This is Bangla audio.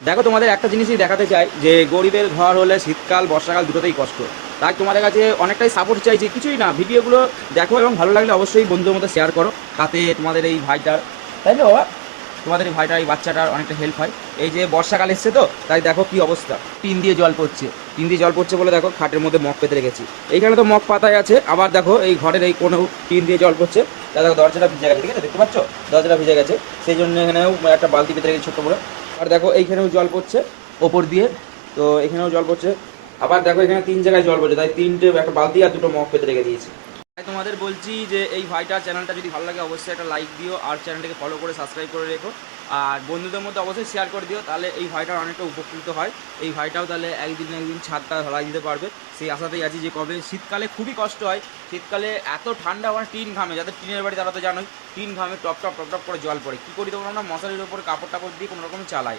দেখো তোমাদের একটা জিনিসই দেখাতে চাই যে গরিবের ঘর হলে শীতকাল বর্ষাকাল দুটোতেই কষ্ট। তাই তোমাদের কাছে অনেকটাই সাপোর্ট চাইছি, কিছুই না, ভিডিওগুলো দেখো এবং ভালো লাগলে অবশ্যই বন্ধুদের মধ্যে শেয়ার করো, তাতে তোমাদের এই ভাইটার, তাই তো বাবা, তোমাদের এই ভাইটার এই বাচ্চাটার অনেকটা হেল্প হয়। এই যে বর্ষাকাল এসছে তো, তাই দেখো কি অবস্থা, টিন দিয়ে জল পড়ছে। টিন দিয়ে জল পড়ছে বলে দেখো খাটের মধ্যে মগ পেতে রেখেছি। এইখানে তো মগ পাতায় আছে, আবার দেখো এই ঘরের এই কোনো টিন দিয়ে জল পড়ছে। তা দেখো দরজাটা ভিজে গেছে, ঠিক আছে, দেখতে পাচ্ছ দরজাটা ভিজে গেছে, সেই জন্য এখানেও একটা বালতি পেতে রেখেছি ছোট্ট করে। আর দেখো এইখানেও জল পড়ছে ওপর দিয়ে, তো এখানেও জল পড়ছে। আবার দেখো এখানে তিন জায়গায় জল পড়ছে, তাই তিনটে, একটা বালতি আর দুটো মগ পেতে রেখে দিয়েছি। তাই তোমাদের বলছি যে এই ভাইটার চ্যানেলটা যদি ভালো লাগে অবশ্যই একটা লাইক দিও, আর চ্যানেলটাকে ফলো করে সাবস্ক্রাইব করে রেখো। আর বন্ধুদের মধ্যে অবশ্যই শেয়ার করে দিও, তাহলে এই ভাইটার অনেকটা উপকৃত হয়। এই ভাইটাও তাহলে একদিন না একদিন ছাদটা ঢালাই দিতে পারবে, সেই আশাতেই আছি। যে কবে শীতকালে খুবই কষ্ট হয়, শীতকালে এত ঠান্ডা, মানে টিন ঘামে, যাদের টিনের বাড়ি তারা তো জানোই, টিন ঘামে, টপ টপ টপ টপ করে জল পড়ে। কী করি তখন আমরা মশারির ওপরে কাপড় টাপড় দিয়ে কোনো রকম চালাই।